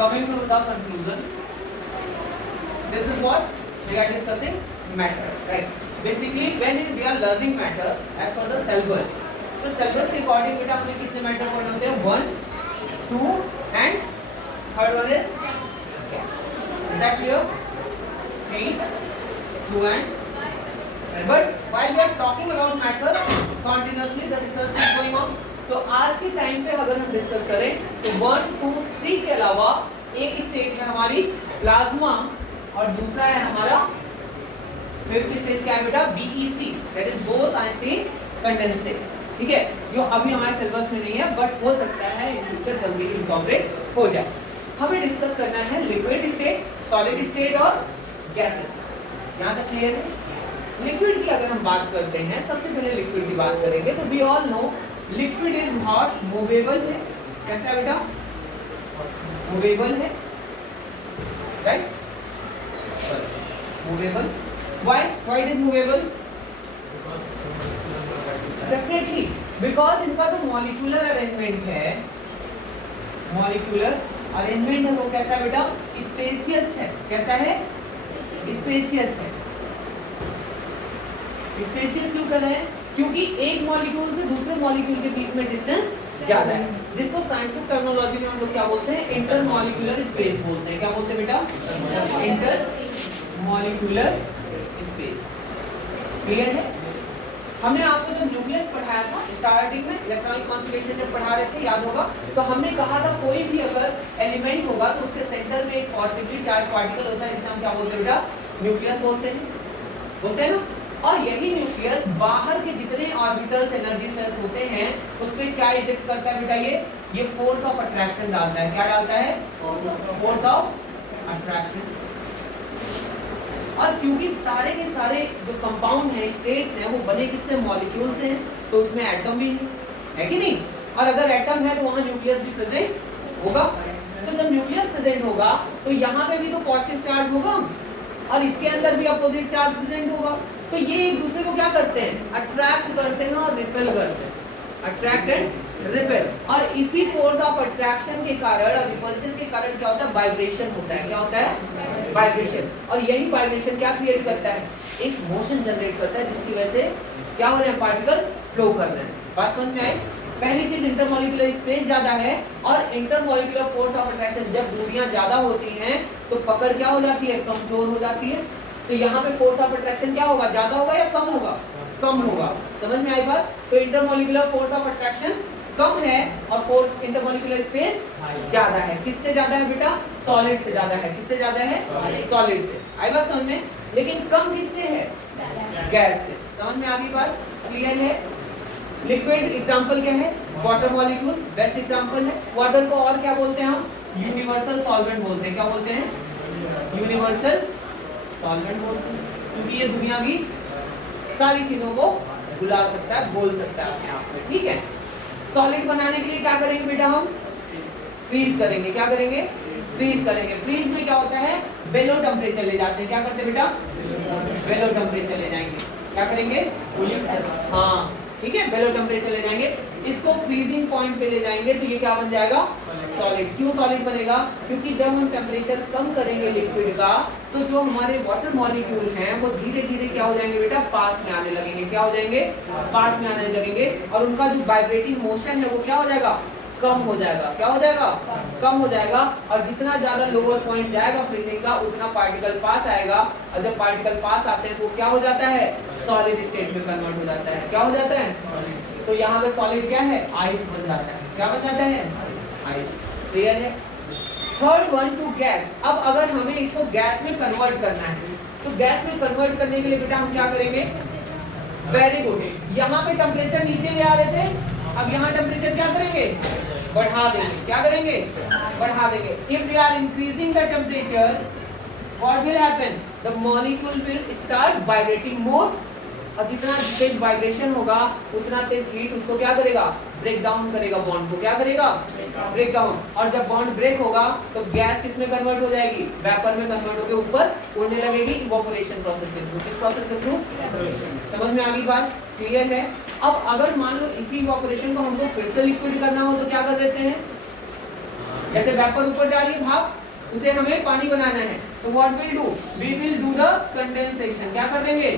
coming to the conclusion, this is what we are discussing matter, right? Basically when we are learning matter as per the syllabus, तो syllabus के according बेटा हमने कितने matter पढ़े होते हैं? 1, 2 and third one is that clear? 3, 2 and but while we are talking about matter continuously the research is going on. तो आज के टाइम पे अगर हम डिस्कस करें तो 1, 2, 3 के अलावा एक स्टेट है हमारी प्लाज्मा और दूसरा है हमारा फिफ्थ स्टेज क्या है बेटा? BEC, that is both Einstein condensate, ठीक है, जो अभी हमारे सिलेबस में नहीं है बट हो सकता है इन फ्यूचर जल्दी इनकॉर्पोरेट हो जाए. हमें डिस्कस करना है लिक्विड स्टेट, सॉलिड स्टेट और गैसेस. यहाँ तक क्लियर है? लिक्विड की अगर हम बात करते हैं, सबसे पहले लिक्विड की बात करेंगे तो we all know liquid is hot, movable है. कैसा है बेटा? मूवेबल है, right? Movable. Why it is movable? Definitely because इनका जो मॉलिक्यूलर अरेंजमेंट है, मॉलिक्यूलर अरेंजमेंट है वो कैसा है बेटा? स्पेसियस है. कैसा है? स्पेसियस है. स्पेसियस क्यों कर रहे हैं? क्योंकि एक मॉलिक्यूल से दूसरे मॉलिक्यूल के बीच में डिस्टेंस ज्यादा है, जिसको साइंटिफिक टर्मिनोलॉजी में हम लोग क्या बोलते हैं? इंटरमॉलिक्यूलर स्पेस बोलते हैं. क्या बोलते हैं बेटा? Intermolecular space. क्लियर है? हमने आपको जब न्यूक्लियस पढ़ाया था स्टार्टिंग में, इलेक्ट्रॉनिक कॉन्फिगरेशन जब पढ़ा रहे थे, याद होगा, तो हमने कहा था कोई भी अगर एलिमेंट होगा तो उसके सेंटर में एक पॉजिटिवली चार्ज पार्टिकल होता है जिसे हम क्या बोलते हैं बेटा? न्यूक्लियस बोलते हैं ना. और यही न्यूक्लियस बाहर के जितने ऑर्बिटल्स एनर्जी सेल्स होते हैं उस पे क्या इजेक्ट करता है बेटा? ये फोर्स ऑफ अट्रैक्शन डालता है. क्या डालता है? Force of attraction. और क्योंकि सारे के सारे जो कंपाउंड हैं, स्टेट्स हैं, वो बने किससे? मॉलिक्यूल से हैं, तो उसमें एटम भी है कि नहीं? और अगर एटम है तो वहां न्यूक्लियस भी प्रेजेंट होगा. तो जब न्यूक्लियस प्रेजेंट होगा तो यहाँ पे भी तो पॉजिटिव चार्ज होगा और इसके अंदर भी अपोजिट चार्ज प्रेजेंट होगा. तो ये एक दूसरे को क्या करते हैं? अट्रैक्ट करते हैं और रिपेल करते हैं. Attract and repel. और इसी फोर्स ऑफ अट्रैक्शन के कारण और रिपल्शन के कारण क्या होता है? वाइब्रेशन होता है. क्या होता है? वाइब्रेशन. और यही वाइब्रेशन क्या क्रिएट करता है? एक मोशन जनरेट करता है जिसकी वजह से क्या हो रहे हैं? पार्टिकल फ्लो कर रहे हैं. बात समझ में आई? पहली चीज इंटरमॉलिक्यूलर स्पेस ज्यादा है और इंटरमॉलिक्यूलर फोर्स ऑफ अट्रैक्शन. जब दूरियां ज्यादा होती हैं तो पकड़ क्या हो जाती है? कमजोर हो जाती है. तो यहाँ पे फोर्स ऑफ अट्रैक्शन क्या होगा? ज्यादा होगा या कम होगा? कम होगा. समझ में आई बात? तो इंटरमॉलिक्यूलर फोर्स ऑफ अट्रैक्शन कम है और फोर्स इंटरमॉलिक्यूलर स्पेस ज्यादा है. किससे ज्यादा है बेटा? सॉलिड से ज्यादा है. किससे ज्यादा है? सॉलिड से. आई बात समझ में? लेकिन कम किससे है? गैस से. समझ में आ गई बात? क्लियर है? लिक्विड एग्जांपल क्या है? वाटर मॉलिक्यूल बेस्ट एग्जांपल है. वाटर को और क्या बोलते हैं हम? यूनिवर्सल सॉल्वेंट बोलते हैं. क्या बोलते हैं? यूनिवर्सल सॉल्वेंट बोलते हैं, क्योंकि ये दुनिया की सारी चीजों को बुला सकता है, बोल सकता है अपने आप में. ठीक है? सॉलिड बनाने के लिए क्या करेंगे बेटा? हम फ्रीज करेंगे. क्या करेंगे? फ्रीज करेंगे. फ्रीज में क्या होता है? बेलो टेम्परेचर ले जाते हैं. क्या करते हैं बेटा? बेलो टेम्परेचर ले जाएंगे. क्या करेंगे? हाँ, ठीक है, बेलो टेम्परेचर ले जाएंगे. इसको फ्रीजिंग पॉइंट पे ले जाएंगे तो ये क्या बन जाएगा? सॉलिड. क्यों सॉलिड बनेगा? क्योंकि जब हम टेम्परेचर कम करेंगे लिक्विड का तो जो हमारे वाटर मॉलिक्यूल हैं वो धीरे धीरे क्या हो जाएंगे बेटा? पास में आने लगेंगे. क्या हो जाएंगे? पास में आने लगेंगे. और उनका जो वाइब्रेटिंग मोशन है वो क्या हो जाएगा? कम हो जाएगा. क्या हो जाएगा? कम हो जाएगा. और जितना ज्यादा लोअर पॉइंट जाएगा फ्रीजिंग का उतना पार्टिकल पास आएगा. और जब पार्टिकल पास आते हैं तो क्या हो जाता है? सॉलिड स्टेट में कन्वर्ट हो जाता है. क्या हो जाता है? तो यहाँ पे सॉलिड क्या है? आइस बन जाता है. क्या बन जाता है? आइस. क्लियर है? Third one two gas. अब अगर हमें इसको गैस में कन्वर्ट करना है तो गैस में कन्वर्ट करने के लिए बेटा हम क्या करेंगे? Very good. यहाँ पे टेम्परेचर नीचे ले आ रहे थे, अब यहाँ टेम्परेचर क्या करेंगे? बढ़ा देंगे. क्या करेंगे? बढ़ा देंगे. If we are increasing the temperature what will happen? The molecule will start vibrating more. और जितना तेज वाइब्रेशन होगा उतना तेज हीट उसको क्या करेगा? ब्रेक डाउन करेगा. बॉन्ड को क्या करेगा? Break down. और जब बॉन्ड ब्रेक होगा तो गैस किस में कन्वर्ट हो जाएगी? वेपर में कन्वर्ट होकर ऊपर उड़ने लगेगी. इवोपोरेशन प्रोसेस के थ्रू. किस प्रोसेस के थ्रू? समझ में आ गई बात? क्लियर है? अब अगर मान लो इसी इवोपोरेशन को हमको फिर से लिक्विड करना हो तो क्या कर देते हैं? जैसे वेपर ऊपर जा रही है भाप, उसे हमें पानी बनाना है, तो what will do, we will do the condensation. क्या कर देंगे,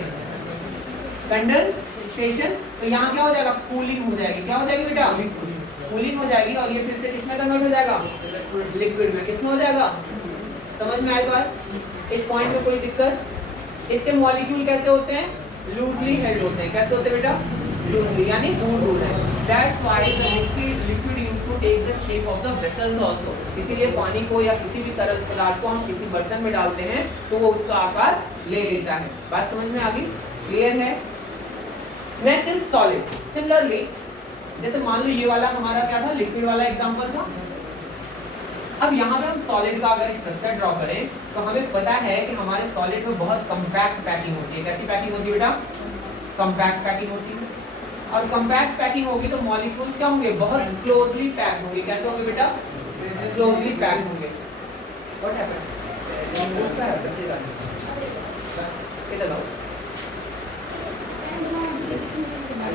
कंडेंसेशन। तो यहाँ क्या हो जाएगा, कूलिंग हो जाएगी। क्या हो जाएगी बेटा, कूलिंग हो जाएगी, और ये फिर से किसमें कन्वर्ट हो जाएगा, लिक्विड में। किसमें हो जाएगा, समझ में आई बात, इस पॉइंट में कोई दिक्कत। इसके मॉलिक्यूल कैसे होते हैं, लूजली हेल्ड होते हैं। कैसे होते हैं बेटा, लूजली, यानी दूर दूर है। That's why the liquid used to take the shape of the vessels also। इसीलिए पानी को या किसी भी तरल पदार्थ को हम किसी बर्तन में डालते हैं तो वो उसका आकार ले लेता है। बात समझ में आ गई, क्लियर है। Next is solid. सिमिलरली जैसे मान लो ये वाला हमारा क्या था, लिक्विड वाला एग्जांपल था। अब यहाँ पे हम सॉलिड का अगर स्ट्रक्चर ड्रॉ करें तो हमें पता है कि हमारे सॉलिड में बहुत कम्पैक्ट पैकिंग होती है। कैसी पैकिंग होती है बेटा, कम्पैक्ट पैकिंग होती है। और कम्पैक्ट पैकिंग होगी तो मॉलिक्यूल्स क्या होंगे, बहुत क्लोजली पैक होंगे। कैसे होंगे बेटा, क्लोजली पैक होंगे। व्हाट हैपेंड, उसका है बच्चे का इधर आओ,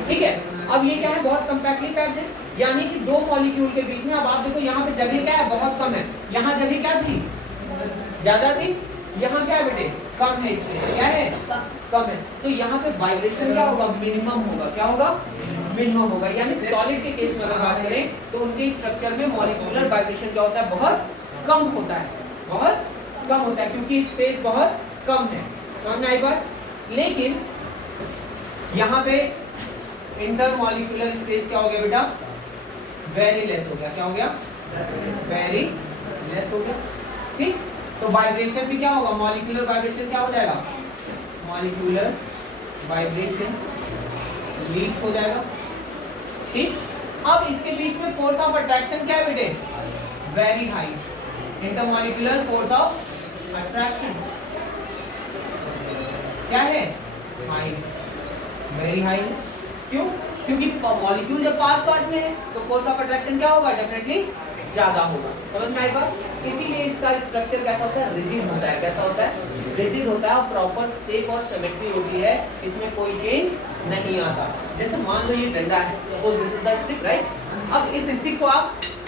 ठीक है। अब ये क्या है, बहुत कम्पैक्टली पैक्ड है, यानी कि दो मॉलिक्यूल के बीच में। अब आप देखो यहाँ पे जगह क्या है, बहुत कम है। यहाँ जगह क्या थी, ज्यादा थी। यहाँ क्या है बेटे, कम है। इसमें क्या है, कम है। तो यहाँ पे वाइब्रेशन क्या होगा, मिनिमम होगा। क्या होगा, मिनिमम होगा। यानी सॉलिड के केस में अगर बात करें तो उनके स्ट्रक्चर में मॉलिक्यूलर वाइब्रेशन क्या होता है, बहुत कम होता है, बहुत कम होता है, क्योंकि स्पेस बहुत कम है। समझ में आई बात। लेकिन यहाँ पे इंटरमॉलिक्यूलर स्पेस क्या हो गया बेटा, वेरी लेस हो गया। क्या हो गया, वेरी लेस हो गया, ठीक। तो वाइब्रेशन भी क्या होगा, मॉलिक्यूलर वाइब्रेशन क्या हो जाएगा, मॉलिक्यूलर वाइब्रेशन लीस्ट हो जाएगा, ठीक। अब इसके बीच में फोर्स ऑफ अट्रैक्शन क्या है बेटे, very high. Intermolecular force of attraction क्या है, हाई, वेरी हाई। क्यों, क्योंकि मॉलिक्यूल जब पास पास में है तो फोर्स ऑफ अट्रैक्शन क्या होगा, डेफिनेटली ज्यादा होगा। समझ में आई बात। इसीलिए इसका स्ट्रक्चर कैसा होता है, रिजिड होता है। कैसा होता है, रिजिड होता है, और प्रॉपर शेप और सिमेट्री होती है, इसमें कोई चेंज नहीं आता। जैसे मान लो ये डंडा है, suppose this is the stick, right. अब इस स्टिक को आप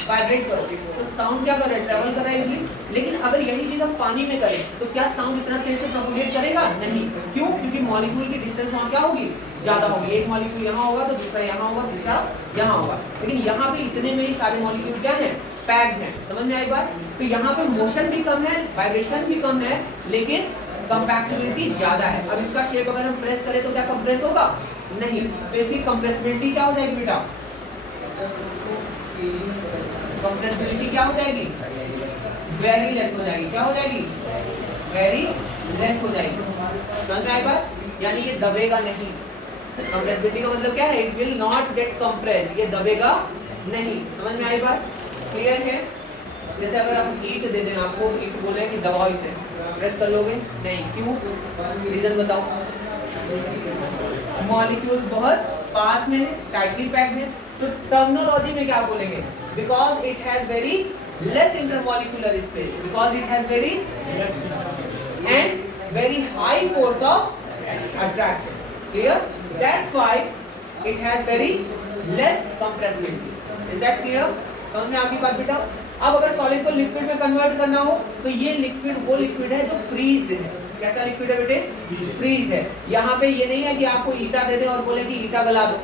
वाइब्रेट करोगे तो साउंड क्या कर रहा है, ट्रेवल कर रहा है इजीली। लेकिन अगर यही चीज हम पानी में करें तो क्या साउंड इतना तेज से प्रोपगेट करेगा, नहीं। क्यों, क्योंकि मॉलिक्यूल की डिस्टेंस वहाँ क्या होगी, ज्यादा होगी। एक मॉलिक्यूल यहाँ होगा तो दूसरा यहाँ होगा, तीसरा यहाँ होगा। लेकिन यहाँ पे इतने में ही सारे मॉलिक्यूल क्या है, पैक्ड है। समझ में आई बात। तो यहाँ पे मोशन भी कम है, वाइब्रेशन भी कम है, लेकिन कंपैक्टिबिलिटी ज्यादा है। अब इसका शेप अगर हम प्रेस करें तो क्या कंप्रेस होगा, नहीं। तो इसकी कंप्रेसिबिलिटी क्या हो जाएगी बेटा, कंप्रेसिबिलिटी क्या हो जाएगी, वेरी लेस हो जाएगी। क्या हो जाएगी, वेरी लेस हो जाएगी। समझ में आई बात। यानी ये दबेगा नहीं। कंप्रेसिबिलिटी का मतलब क्या है, it will not gate compressed, ये दबेगा नहीं। समझ में आई बात, क्लियर है। जैसे अगर हम ईंट दे दें आपको, ईंट बोले कि दबाओ इसे, प्रेस कर लोगे, नहीं। क्यों, रीजन बताओ। मॉलिक्यूल बहुत पास में है, टाइटली पैक्ड है। तो टर्मिनोलॉजी में क्या बोलेंगे, because it has very less intermolecular space, because it has very and very high force of attraction, clear? That's why it has very less compressibility. Is that clear? समझ में आ गई बात बेटा। अब अगर सॉलिड को लिक्विड में कन्वर्ट करना हो तो ये लिक्विड वो लिक्विड है जो फ्रीज्ड है। कैसा लिक्विड है बेटे, फ्रीज्ड है। यहाँ पे ये नहीं है कि आपको ईटा दे दे और बोले कि ईटा गला दो,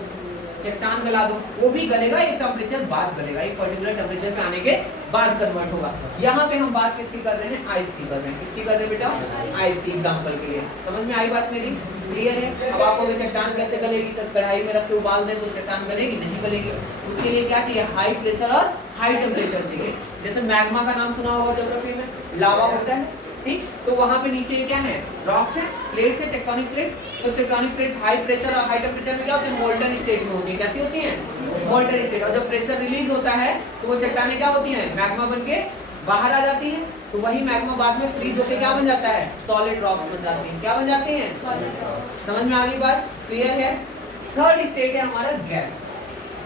चट्टान गला दो, वो भी गलेगा, एक टेम्परेचर बाद गलेगा, एक पर्टिकुलर टेम्परेचर पे आने के बाद कन्वर्ट होगा। यहाँ पे हम बात किसकी कर रहे हैं, आइस की कर रहे हैं। किसकी कर रहे हैं बेटा, आइस की एग्जांपल के लिए। समझ में आई बात मेरी, क्लियर है। अब आपको चट्टान कैसे गलेगी, सब कढ़ाई में रख के उबाल दें तो चट्टान गलेगी, नहीं गलेगी। उसके लिए क्या चाहिए, हाई प्रेशर और हाई टेम्परेचर चाहिए। जैसे मैग्मा का नाम सुना होगा ज्योग्राफी में, लावा होता है, ठीक। तो वहाँ पे नीचे क्या है, रॉक्स है, प्लेट्स है, टेक्टोनिक प्लेट्स। तो टेक्टोनिक प्लेट्स हाई प्रेशर और हाई टेम्परेचर में क्या होती है, मोल्टन स्टेट में होती है। कैसी होती है, मोल्टन स्टेट। और जब प्रेशर रिलीज होता है तो वो चट्टानें क्या होती हैं, मैग्मा बन के बाहर आ जाती हैं। तो वही मैग्मा बाद में फ्रीज होकर क्या बन जाता है, सॉलिड रॉक्स बन जाती हैं। क्या बन जाती हैं, समझ में आ गई बात, क्लियर है। थर्ड स्टेट है हमारा गैस,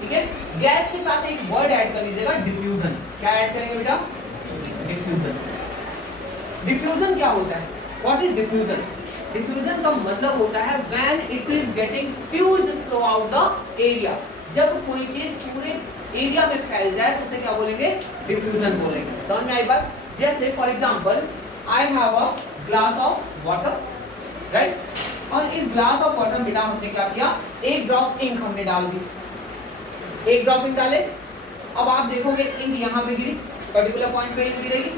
ठीक है। गैस के साथ एक वर्ड ऐड कर लीजिएगा, डिफ्यूजन। क्या ऐड करेंगे बेटा, डिफ्यूजन। डिफ्यूजन क्या होता है, व्हाट इज डिफ्यूजन। डिफ्यूजन का मतलब होता है when it is getting fused through out the area. जब कोई चीज पूरे एरिया में फैल जाए तो उसे क्या बोलेंगे, डिफ्यूजन बोलेंगे। समझ में आई बात? जैसे for example I have a glass of water, right, और इस ग्लास ऑफ वाटर में बेटा हमने क्या किया, एक ड्रॉप इंक हमने डाल दी, एक ड्रॉप इंक डाले। अब आप देखोगे इंक यहाँ पे गिरी, पर्टिकुलर पॉइंट पे इंक गिरेगी,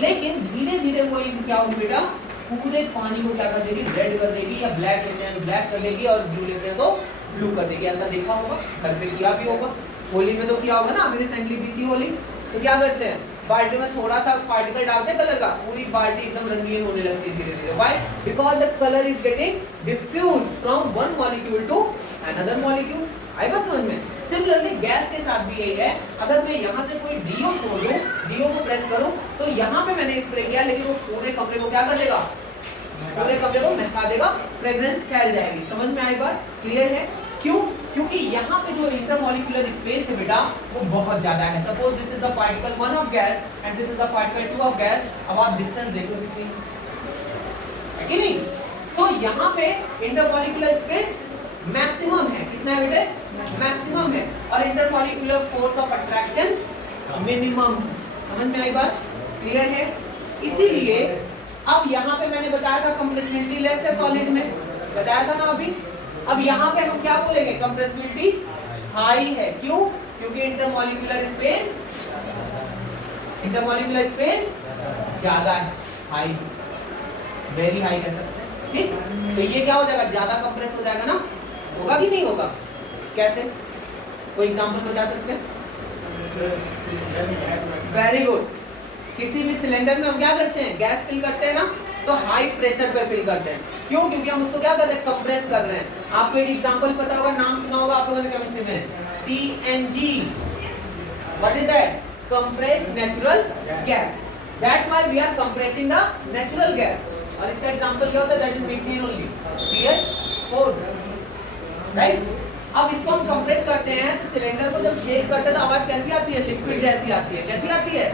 लेकिन धीरे धीरे वो इंक क्या होगी बेटा, पूरे पानी को क्या कर देगी, रेड कर देगी, या ब्लैक लेते हैं ब्लैक कर देगी, और ब्लू लेते हैं तो ब्लू कर देगी। ऐसा देखा होगा, घर पे किया भी होगा, होली में तो किया होगा ना, अभी रिसेंटली बीती होली, तो क्या करते हैं, बाल्टी में थोड़ा सा पार्टिकल डालते हैं कलर का, पूरी बाल्टी एकदम रंगीन होने लगती है धीरे धीरे। Why? Because the colour is getting diffused from one molecule to another molecule. आई बात समझ में? सिमिलरली गैस के साथ भी यही है, अगर मैं यहाँ से कोई डीओ छोड़ दूं, डीओ को प्रेस करूं, तो यहाँ पे मैंने स्प्रे किया, लेकिन वो पूरे कमरे को क्या कर देगा, पूरे कमरे को महका देगा, फ्रेग्रेंस फैल जाएगी। समझ में आई बात? क्लियर है? क्यों? क्योंकि यहाँ पे जो इंटरमॉलिक्यूलर स्पेस है बेटा वो बहुत ज्यादा है। Suppose this is the particle 1 of gas and this is the particle 2 of gas. अब आप डिस्टेंस देखो कितनी है कि नहीं? तो यहाँ पे इंटरमॉलिक्यूलर स्पेस मैक्सिमम है। कितना है बेटे? मैक्सिमम है। और intermolecular force of attraction minimum. समझ में आई बात? क्लियर है? इसीलिए अब यहाँ पे मैंने बताया था कंप्रेसिबिलिटी लेस है सॉलिड में, बताया था ना अभी। अब यहाँ पे हम क्या बोलेंगे, कंप्रेसिबिलिटी हाई है। क्यों? क्योंकि इंटरमॉलिक्यूलर स्पेस ज्यादा है, हाई, वेरी हाई कह सकते हैं। ठीक, तो ये क्या हो जाएगा, ज्यादा कंप्रेस हो जाएगा ना, होगा कि नहीं होगा? कैसे? कोई एग्जांपल बता सकते हैं? Very good. किसी भी सिलेंडर में हम क्या करते हैं, गैस फिल करते हैं ना, तो हाई प्रेशर पे फिल करते हैं। क्यों? क्योंकि हम उसको क्या कर रहे हैं, कंप्रेस कर रहे हैं। आपको एक एग्जांपल पता होगा, नाम सुना होगा आप लोगों ने केमिस्ट्री में, CNG। What is that? Compressed natural gas. That's why we are compressing the natural gas. और इसका एग्जांपल क्या होता है, that is methane only, CH4, right. अब इसको हम कंप्रेस करते हैं, तो सिलेंडर को जब शेक करते हैं तो आवाज कैसी आती है, लिक्विड जैसी आती है। कैसी आती है?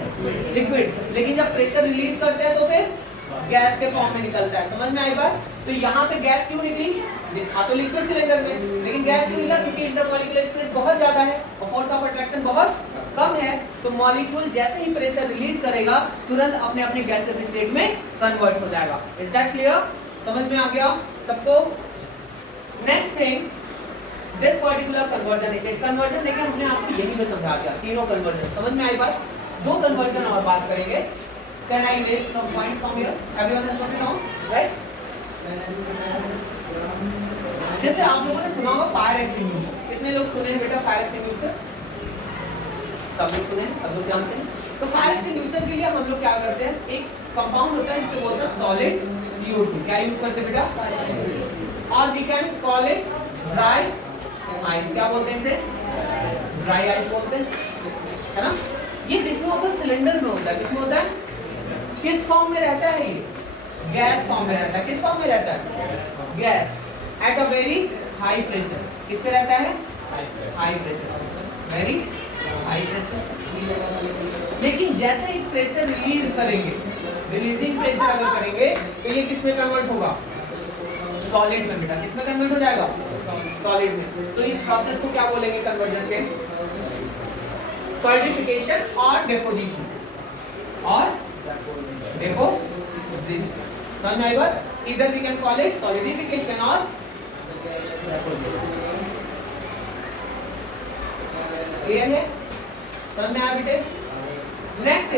लिक्विड। लेकिन जब प्रेशर रिलीज करते हैं तो फिर गैस के फॉर्म में निकलता है। समझ में आई बात? तो यहाँ पे गैस क्यों निकली, था तो लिक्विड सिलेंडर में, लेकिन गैस क्यों निकला, क्योंकि इंटरमॉलिक्यूलर स्पेस बहुत ज्यादा है और फोर्स ऑफ अट्रैक्शन बहुत कम है। तो मॉलिक्यूल जैसे ही प्रेशर रिलीज करेगा तुरंत अपने अपने गैसेस स्टेट में कन्वर्ट हो जाएगा। Is that clear? समझ में आ गया सबको? Next thing, this particular conversion state. Conversion देखिए हमने आपको यही में समझा दिया, तीनों कन्वर्जन। समझ में आई बात? दो कन्वर्जन और बात करेंगे। Can I erase some point from here? Everyone has got it down, right? जैसे आप लोगों ने सुना होगा फायर एक्सटिंग्विशर। कितने लोग सुने हैं बेटा फायर एक्सटिंग्विशर? सब लोग सुने हैं, सब लोग जानते हैं। तो फायर एक्सटिंग्विशर के लिए हम लोग क्या करते हैं, एक कंपाउंड होता है जिसे बोलते हैं सॉलिड CO2। क्या यूज करते हैं बेटा? और we can call it dry ice. क्या बोलते हैं इसे? ड्राई आइस बोलते हैं, है ना? ये किसमें होता है? सिलेंडर में होता है। किसमें होता है? किस फॉर्म में रहता है ये? गैस फॉर्म में रहता है। किस फॉर्म में रहता है? Gas at a very high pressure. किस पे रहता है? High pressure, very high pressure. लेकिन जैसे ही प्रेशर रिलीज करेंगे, रिलीजिंग प्रेशर अगर करेंगे तो ये किस में कन्वर्ट होगा? सॉलिड में बेटा। किस में कन्वर्ट हो जाएगा? सॉलिड में। तो इस प्रोसेस को क्या बोलेंगे कन्वर्जन के? सॉलिडिफिकेशन और डेपोजिशन। और deposition. समझ में आई बात? Either we can call it solidification or deposition. Clear है? समझ में आया बेटे? Next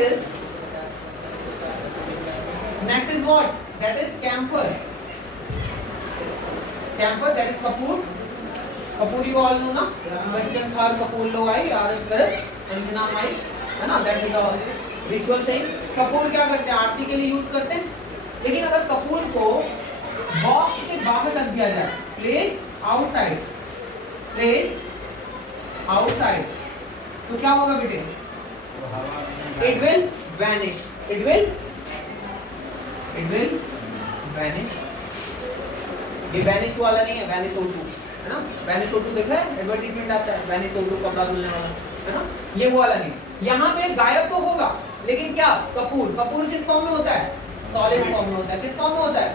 is what? That is camphor. Camphor, that is kapoor. Kapoor you all know ना? Kanchan thar kapoor लो आई यार कर अंजना माई, है ना? That is the ritual thing. Kapoor क्या करते हैं? आरती के लिए यूज करते हैं। लेकिन अगर कपूर को बॉक्स के बाहर रख दिया जाए, प्लेस्ड आउटसाइड, तो क्या होगा बेटे? It will vanish. It will vanish. ये वैनिश वाला नहीं है, वैनिश O2, है ना? वैनिश O2 देखा है, एडवर्टाइजमेंट आता है वैनिश O2 कपड़ा धुलने वाला, है ना? ये वो वाला नहीं। यहाँ पे गायब तो होगा, लेकिन क्या? कपूर किस फॉर्म में होता है? सॉलिड फॉर्म में होता है। किस फॉर्म में होता है?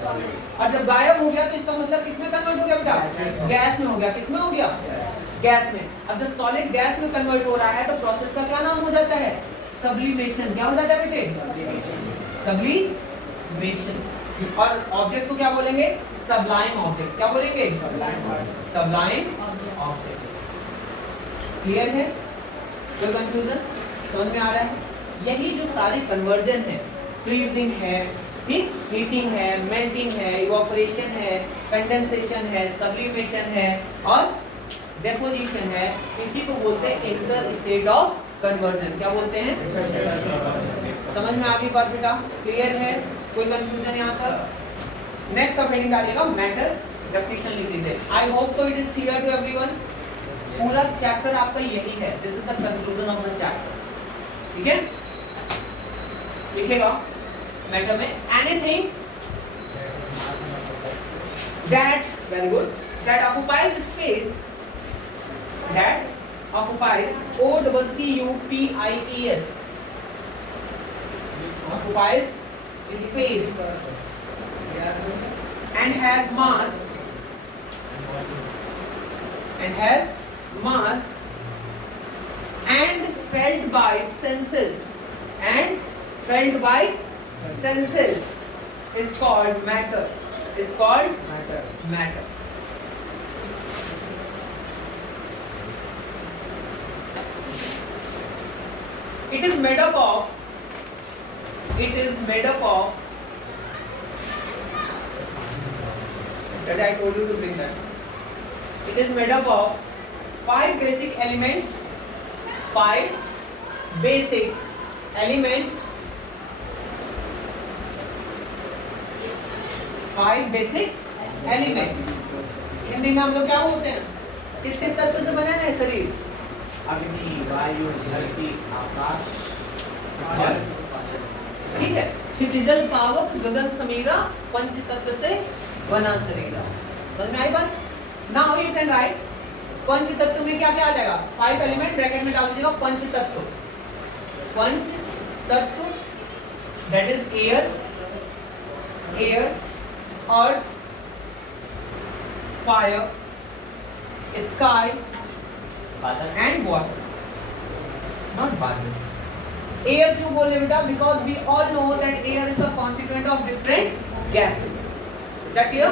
और जब गायब हो गया तो इसका मतलब किसमें कन्वर्ट हो गया बेटा? गैस में हो गया। किसमें हो गया? गैस में। अब जब सॉलिड गैस में कन्वर्ट हो रहा है तो प्रोसेस का क्या नाम हो जाता है? सब्लिमेशन। क्या हो जाता है बेटे? सब्लिमेशन। और ऑब्जेक्ट को क्या बोलेंगे? Sublime object. क्या बोलेंगे? Sublime object. क्लियर है? कोई कंफ्यूजन? समझ में आ रहा है? यही जो सारे कन्वर्जन है, फ्रीजिंग है, ठीक, हीटिंग है, मेल्टिंग है, इवापोरेशन है, कंडेंसेशन है, सब्लिमेशन है और डेपोजिशन है, इसी को बोलते हैं इंटर स्टेट ऑफ कन्वर्जन। क्या बोलते हैं? समझ में आ गई बात बेटा? क्लियर है? कोई कंफ्यूजन यहाँ तक? नेक्स्ट सब हेडिंग डालिएगा मैटर, डेफिनेशन लिख दीजिए। I hope so it is clear to everyone. पूरा चैप्टर आपका यही है, this is the conclusion of the chapter. ठीक है, लिखेगा मैटर में anything that, very good, that occupies space, that occupies O double C U P I E S, occupies space and has mass, and felt by senses, is called matter, matter. It is made up of yesterday I told you to bring that. It is made up of 5 basic elements, 5 basic element, 5 basic element. Hindi में हम लोग क्या बोलते हैं? किस किस तत्व से बना है शरीर? अग्नि, वायु, धरती, आकाश, जल। ठीक है, क्षितिजल पावक गगन समीरा पंच तत्व से बना शरीर। समझ में आई बात? नाउ यू कैन राइट पंच तत्व में क्या क्या आ जाएगा? 5 एलिमेंट ब्रैकेट में डाल दीजिएगा पंच तत्व। पंच तत्व that is air, earth, fire, sky and water. Not बादल। एयर क्यों बोल रहे बेटा? Because we all know that air is the constituent of different gases. That clear?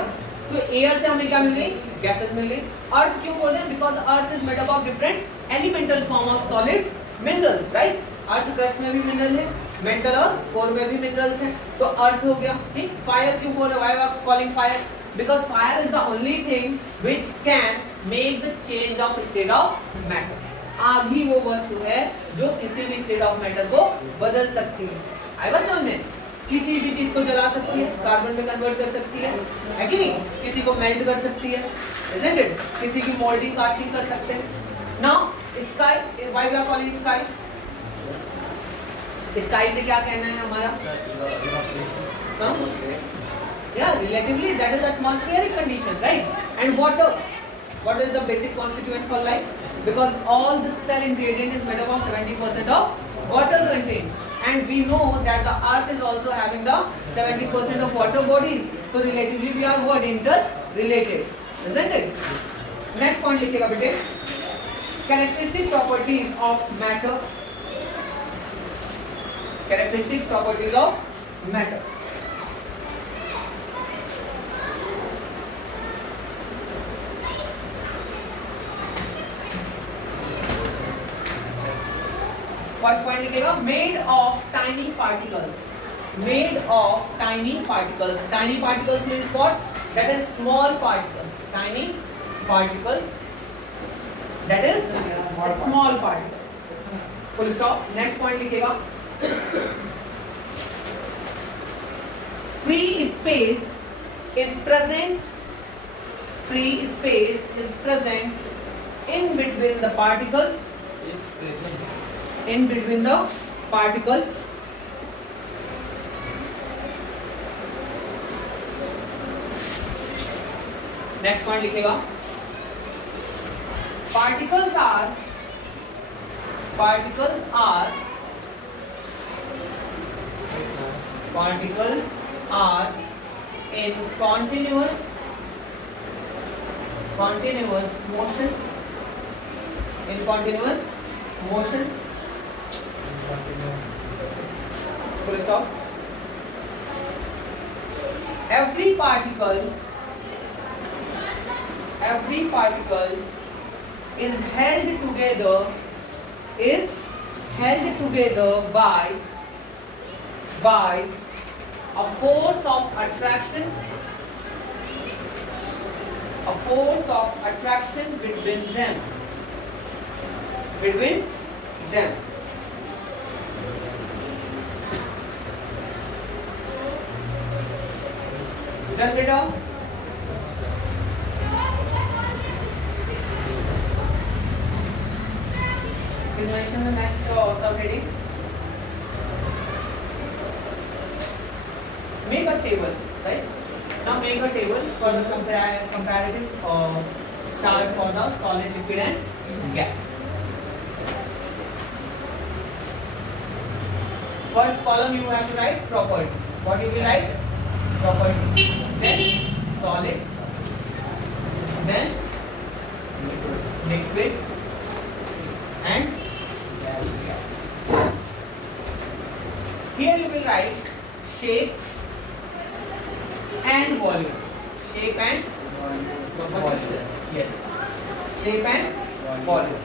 तो एयर से हमें क्या मिल गई? गैसेस मिल गई। अर्थ क्यों बोल रहे हैं? Because earth is made up of different elemental form of solid minerals, right? Earth crust में भी मिनरल है, मेंटल और कोर में भी मिनरल्स हैं, तो अर्थ हो गया। ठीक। फायर क्यों बोल रहे? Why are calling fire? Because fire is the only thing which can make the change of state of matter. आग ही वो वस्तु है जो किसी भी स्टेट ऑफ मैटर को बदल सकती है। आई बात समझ में? किसी भी चीज को जला सकती है, कार्बन में कन्वर्ट कर सकती है कि नहीं? किसी को मेल्ट कर सकती है, isn't it? किसी की मोल्डिंग कास्टिंग कर सकते हैं। Now sky, why we are calling sky? Sky से क्या कहना है हमारा? Yeah, relatively that is atmospheric condition, right? And water, what is the basic constituent for life? Because all the cell ingredient is made up of 70% of water content, and we know that the earth is also having the 70% of water bodies, so relatively we are what? Interrelated, isn't it? Next point लिखिएगा बेटे, characteristic properties of matter, characteristic properties of matter. First point लिखेगा made of tiny particles, made of tiny particles. Tiny particles means what? That is small particles. Tiny particles that is small particle. Full stop. Next point लिखेगा free space is present, free space is present in between the particles, in between the particles, next point लिखेगा particles are in continuous motion in continuous motion, full stop. Every particle is held together by a force of attraction between them. Done बेटा? Please mention the next subheading. Make a table, right? Now make a table for the comparative chart for the solid, liquid and gas. First column you have to write property. What you will write? Property. Then solid. Then liquid and gas. Here you will write shape and volume. Shape and volume. Yes. Shape and volume.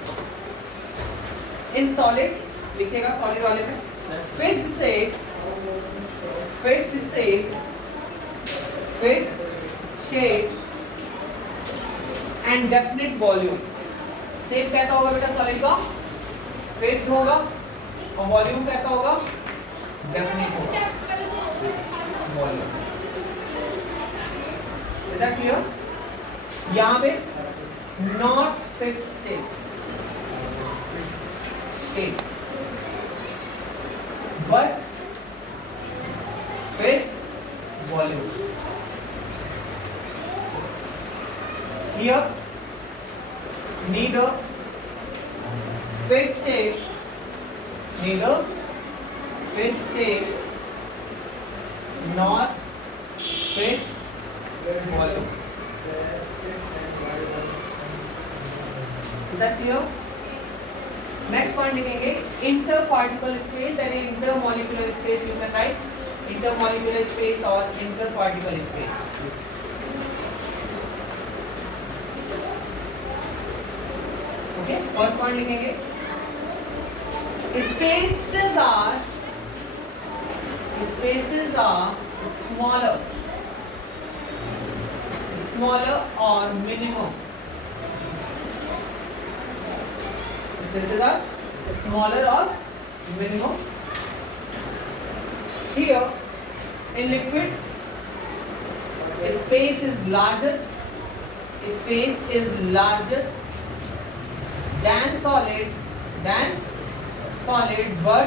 In solid लिखिएगा solid वाले में fixed shape and definite volume. shape कैसा होगा बेटा solid का? fixed होगा और volume कैसा होगा? definite होगा. volume. Is that clear? यहाँ पे not fixed shape but fixed volume. Here neither fixed shape nor fixed volume. Is that clear? Next point लिखेंगे interparticle space and intermolecular space. You can write intermolecular space or interparticle space. Okay, first point लिखेंगे spaces are smaller or minimum. Spaces are smaller or minimum. Here in liquid space is larger than solid but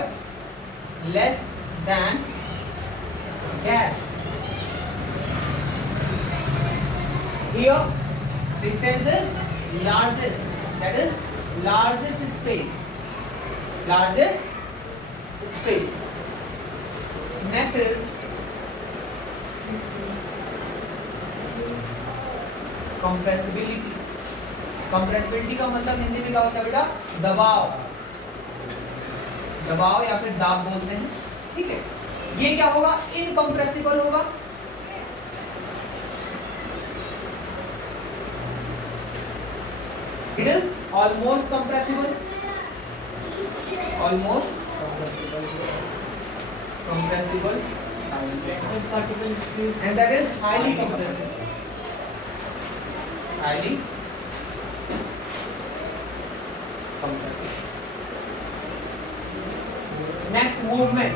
less than gas. Here distance is largest, that is largest space. Next is compressibility का मतलब हिंदी में क्या होता है बेटा? दबाव या फिर दाब बोलते हैं. ठीक है, ये क्या होगा? इनकम्प्रेसिबल होगा. It is almost compressible. And that is highly compressible. Next, movement.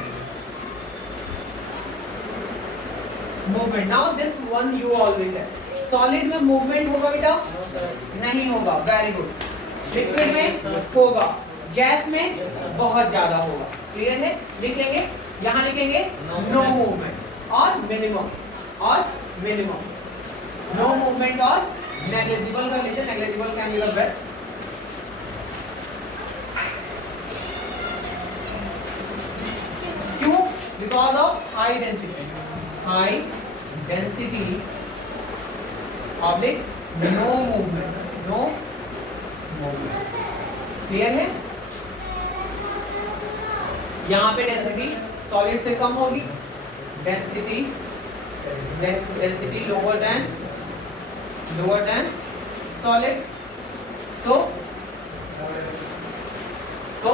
Now this one you always have. Solid में movement होगा बेटा? नहीं होगा. Very good. Liquid में होगा. Gas में बहुत ज्यादा होगा. Clear है? लिख लेंगे. यहाँ लिखेंगे no movement और minimum. No movement और negligible का लीजिए. Negligible can be the best. क्यों? Because of high density. Oblique no movement. Clear है? यहाँ पे डेंसिटी सॉलिड से कम होगी, density lower than solid, so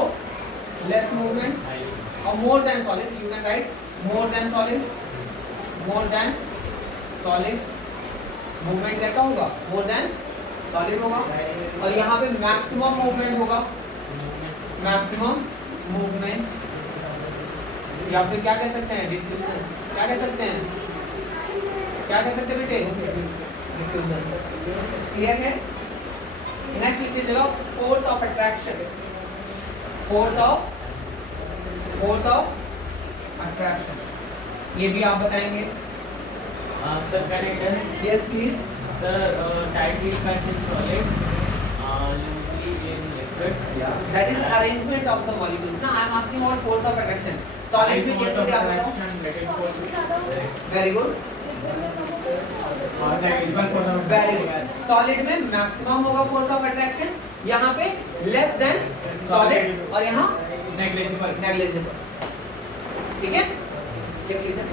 less movement or more than solid, you can write more than solid movement कैसा होगा? more than solid होगा। और यहाँ पे maximum movement होगा, maximum movement, या फिर क्या कह सकते हैं? डिफ्यूजन। क्या कह सकते हैं बेटे? डिफ्यूजन। क्लियर है? नेक्स्ट लिख लीजिएगा force of attraction. Force of attraction ये भी आप बताएंगे। Sir connection yes please sir tightly packed in solid loosely in liquid that is arrangement of the molecules ना। I am asking about force of attraction. Solid में कैसे होते हैं आप बताओ। Very good very good. Solid में maximum होगा force of attraction, यहाँ पे लेस देन सॉलिड और यहाँ नेग्लिजिबल। ठीक है? ये क्लियर है?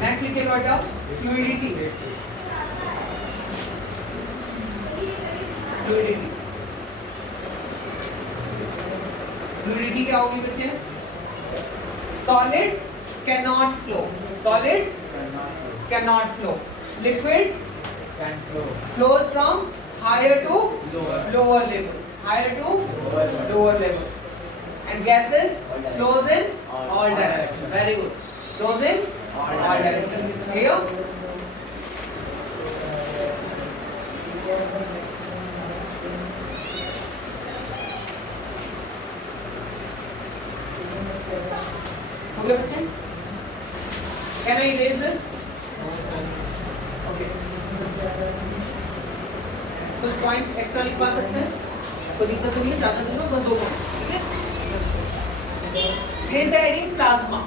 नेक्स्ट लिखिएगा बेटा फ्लूइडिटी। फ्लूइडिटी क्या होगी बच्चे? Solid can not flow, liquid flows from higher to lower level, and gases flows in all directions. Very good, flows in all directions. Clear? हो गया बच्चे? Can I erase this? Okay. कुछ point extra लिखवा सकते हैं, कोई दिक्कत नहीं है, ज्यादा नहीं हो, बस 2 पॉइंट। ठीक है? Place the heading plasma,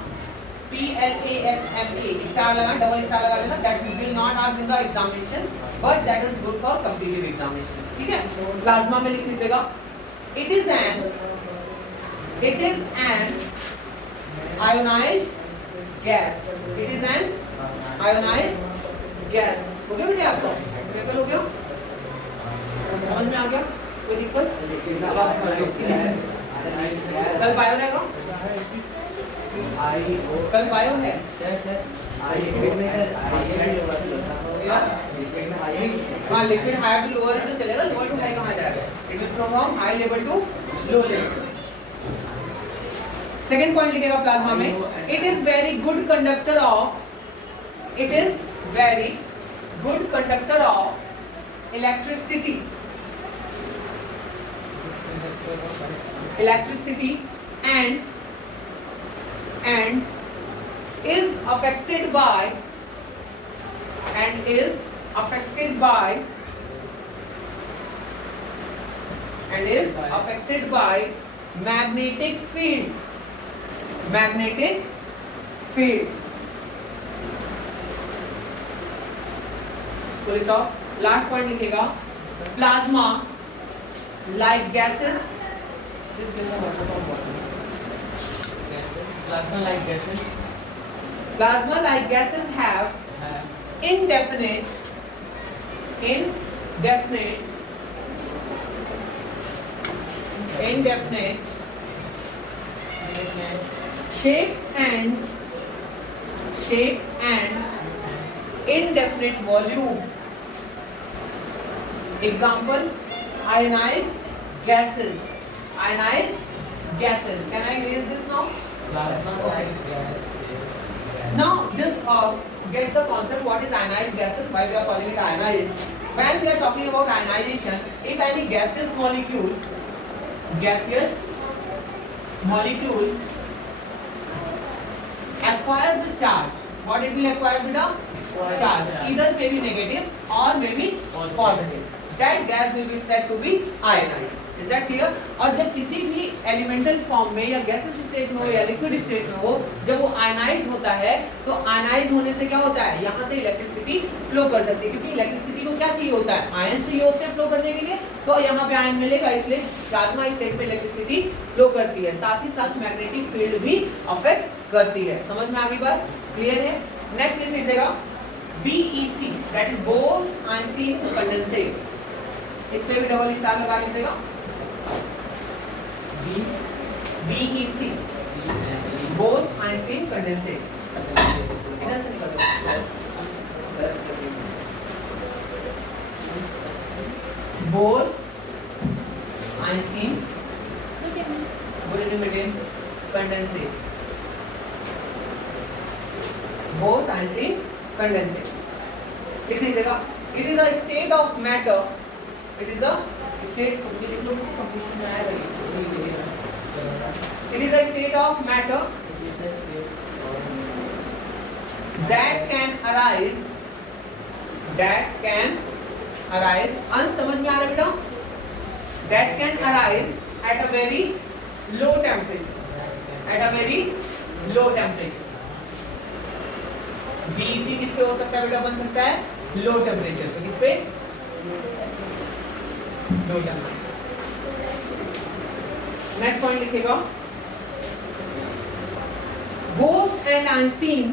PLASMA, star लगा, डबल स्टार लगा लेना। That will not ask in the examination, but that is good for competitive examination. ठीक है? प्लाज्मा में लिख लीजिएगा it is an ionized gas. It is an ionized gas. हो गया बेटे आपको? क्लियर हो गया? समझ में आ गया? कोई दिक्कत? कल बायो रहेगा? कल बायो है? हाँ, लिक्विड हाई टू लोअर है तो चलेगा, लोअर टू हाई कहाँ जाएगा? It will flow from high level to low level. Second point लिखेगा प्लाज्मा में it is very good conductor of electricity and is affected by magnetic field. So stop. Last point लिखेगा plasma like gases. Plasma like gases have indefinite shape and indefinite volume. Example, ionized gases. Can I erase this now? Now just get the concept what is ionized gases, why we are calling it ionized. When we are talking about ionization, if any gaseous molecule acquires the charge, what it will acquire beta? Charge. Either may be negative or may be positive. that gas will be said to be ionized. Is that clear? और जब किसी भी elemental form में या gases state में हो या liquid state में हो, जब वो आयनाइज्ड होता है तो आयनाइज्ड होने से क्या होता है, यहाँ से इलेक्ट्रिसिटी फ्लो कर सकती है, क्योंकि इलेक्ट्रिसिटी को क्या चाहिए होता है, आयन चाहिए होते हैं फ्लो करने के लिए, तो यहाँ पे आयन मिलेगा, इसलिए प्लाज्मा स्टेट में इलेक्ट्रिसिटी फ्लो करती है, साथ ही साथ मैग्नेटिक फील्ड भी अफेक्ट करती है। समझ में आ गई बात? क्लियर है? नेक्स्ट लिख लीजिएगा BEC, that is Bose-Einstein condensate. इस पे भी डबल स्टार लगा लीजिएगा। BEC, Bose-Einstein condensate. इधर से निकल बोस-आइंस्टीन कंडेंसेट। बोस-आइंस्टीन कंडेंसेट लिख लीजिएगा। It is a state of matter, it is a state, completion में आएगा ये। It is a state of matter that can arise, अंश समझ में आ रहा है बेटा? That can arise at a very low temperature, BEC किस पे हो सकता है बेटा? बन सकता है लो टेम्परेचर पे। किस पे? Low temperature. नेक्स्ट पॉइंट लिखेगा, Bose and Einstein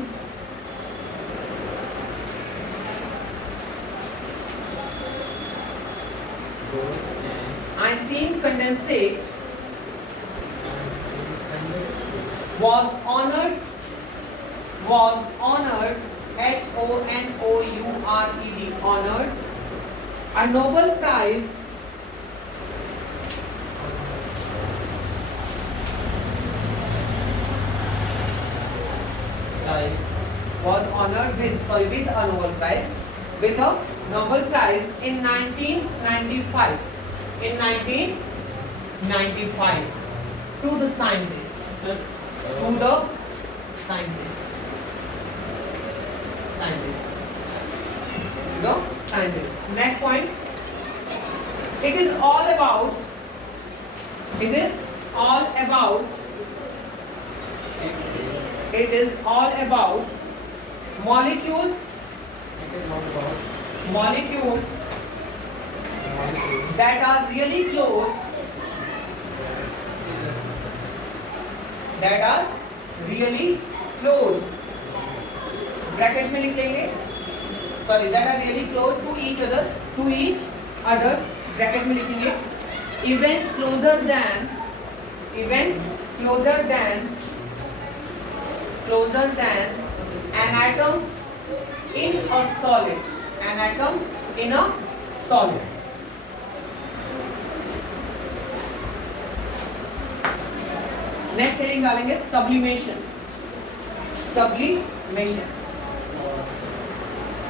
condensate was honored honored a Nobel Prize was honored with a Nobel Prize, with a Nobel Prize in 1995. In 1995 to the scientist. Sir, To the scientist. The scientist. Next point. It is all about molecules that are really close bracket में लिख लेंगे, sorry, that are really close to each other bracket में लिखेंगे, even closer than an atom in a solid, next heading डालेंगे sublimation.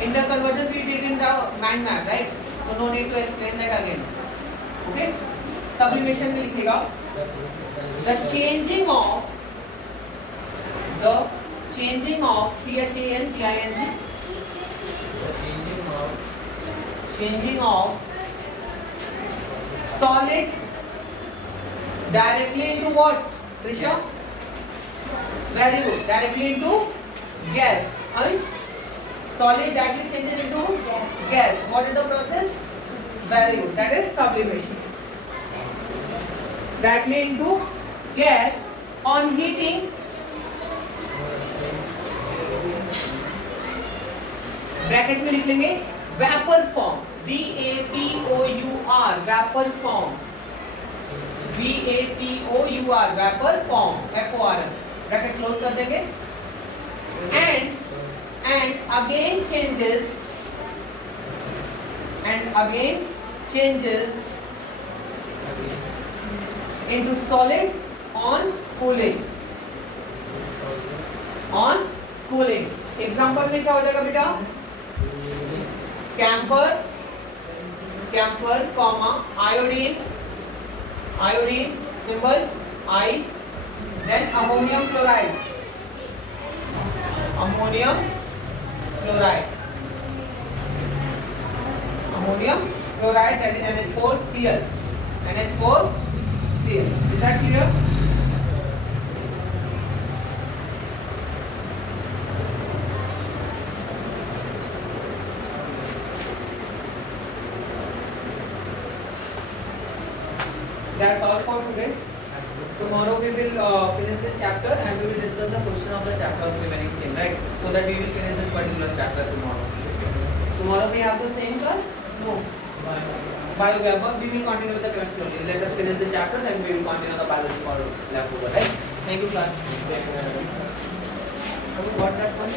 Interconversion we did in the mind map, right? So no need to explain that again. Okay? Sublimation में लिखेगा the changing of changing of solid directly into what? Trisha? Very good. Directly into gas. Ansh? Solid directly changes into gas. What is the process? Very good. That is sublimation. Directly into gas on heating. Bracket में लिख लेंगे vapor form. VAPOUR vapor form. vapor form. FORM. Bracket close कर देंगे and again changes into solid on cooling. Example में क्या हो जाएगा बेटा? Camphor, comma, iodine, symbol I, then ammonium chloride. chloride, that is NH4Cl. NH4Cl. Is that clear? That's all for today. Tomorrow we will finish this chapter and we will discuss the question of the chapter of remaining thing, right? So that we will finish this particular chapter tomorrow. Tomorrow we have the same class? No. Bio, we will continue with the chemistry only. Let us finish the chapter, then we will continue the biology for left over, right? Thank you, class. What that one?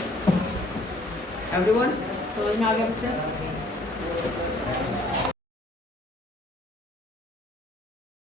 Everyone? समझ में आ गया बच्चे?